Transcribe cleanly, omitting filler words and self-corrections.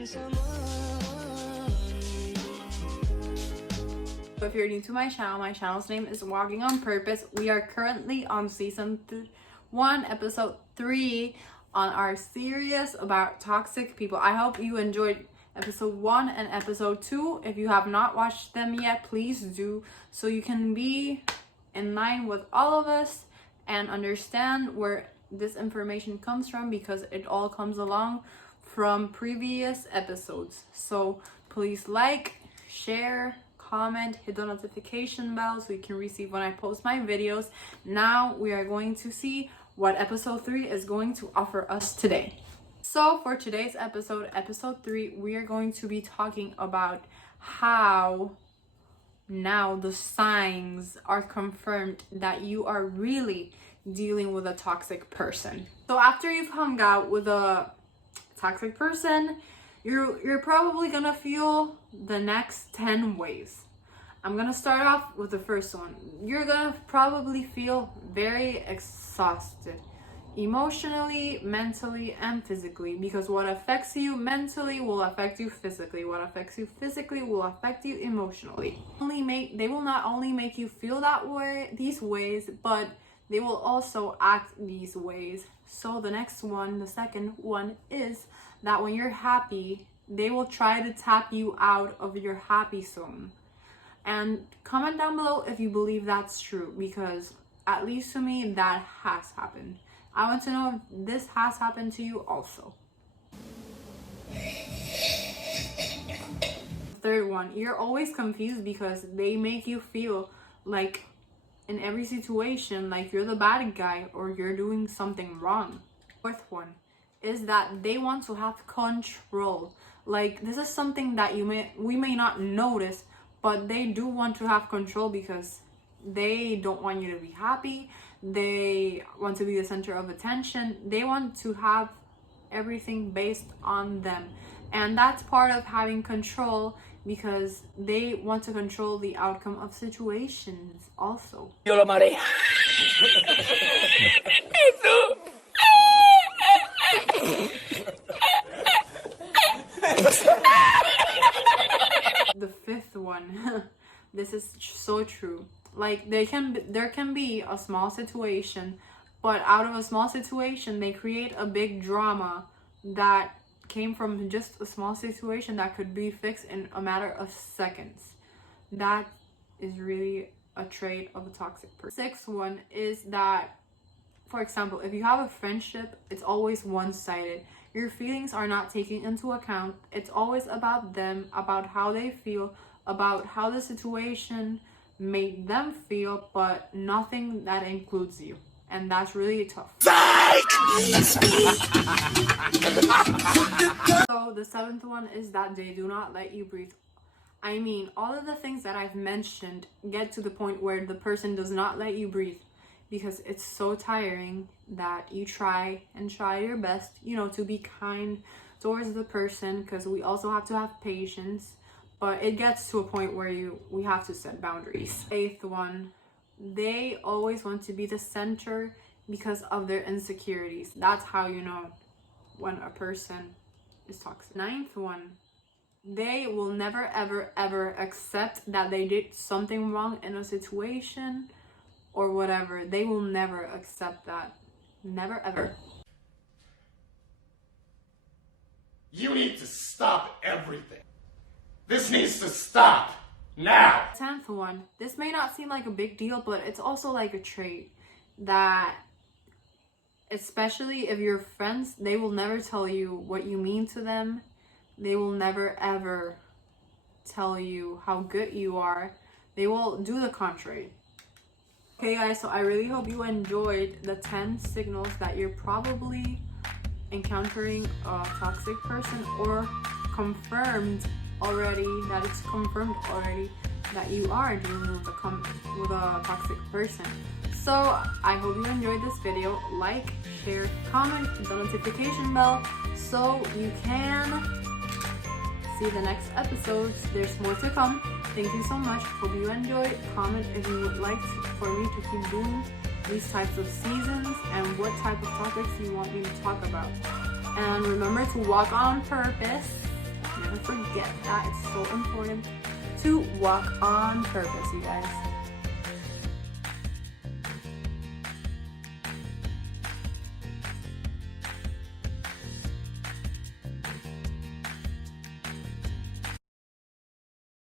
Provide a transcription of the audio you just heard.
If you're new to my channel's name is Walking on Purpose. We are currently on season 1, episode 3 on our series about toxic people. I hope you enjoyed episode 1 and episode 2. If you have not watched them yet, please do, so you can be in line with all of us and understand where this information comes from, because it all comes along from previous episodes. So please like, share, comment, hit the notification bell so you can receive when I post my videos. Now we are going to see what episode 3 is going to offer us today. So for today's episode 3, we are going to be talking about how now the signs are confirmed that you are really dealing with a toxic person. So after you've hung out with a toxic person, you're probably gonna feel the next 10 ways. I'm gonna start off with the first one. You're gonna probably feel very exhausted, emotionally, mentally, and physically, because what affects you mentally will affect you physically. What affects you physically will affect you emotionally. They will not only make you feel these ways, but they will also act these ways. So the second one is that when you're happy, they will try to tap you out of your happy zone. And comment down below if you believe that's true, because at least to me, that has happened. I want to know if this has happened to you also. Third one, you're always confused because they make you feel like in every situation like you're the bad guy or you're doing something wrong. Fourth one is that they want to have control. Like, this is something that we may not notice, but they do want to have control because they don't want you to be happy. They want to be the center of attention. They want to have everything based on them. And that's part of having control, because they want to control the outcome of situations also. Yo lo maré. The fifth one, this is so true. Like, there can be a small situation, but out of a small situation they create a big drama that came from just a small situation that could be fixed in a matter of seconds. That is really a trait of a toxic person. Sixth one is that, for example, if you have a friendship, it's always one-sided. Your feelings are not taken into account. It's always about them, about how they feel, about how the situation made them feel, but nothing that includes you. And that's really tough. So the seventh one is that they do not let you breathe. I mean, all of the things that I've mentioned get to the point where the person does not let you breathe, because it's so tiring that you try your best, to be kind towards the person, because we also have to have patience, but it gets to a point where we have to set boundaries. Eighth one, they always want to be the center because of their insecurities. That's how you know when a person is toxic. Ninth one, they will never ever ever accept that they did something wrong in a situation or whatever. They will never accept that. Never ever. You need to stop everything. This needs to stop now. 10th one, this may not seem like a big deal, but it's also like a trait that, especially if you're friends, they will never tell you what you mean to them. They will never ever tell you how good you are. They will do the contrary. Okay guys, so I really hope you enjoyed the 10 signals that you're probably encountering a toxic person, or it's confirmed already that you are dealing with a toxic person. So I hope you enjoyed this video. Like, share, comment, hit the notification bell so you can see the next episodes. There's more to come. Thank you so much. Hope you enjoyed. Comment if you would like for me to keep doing these types of seasons and what type of topics you want me to talk about. And remember to walk on purpose Never forget that. It's so important to walk on purpose, you guys.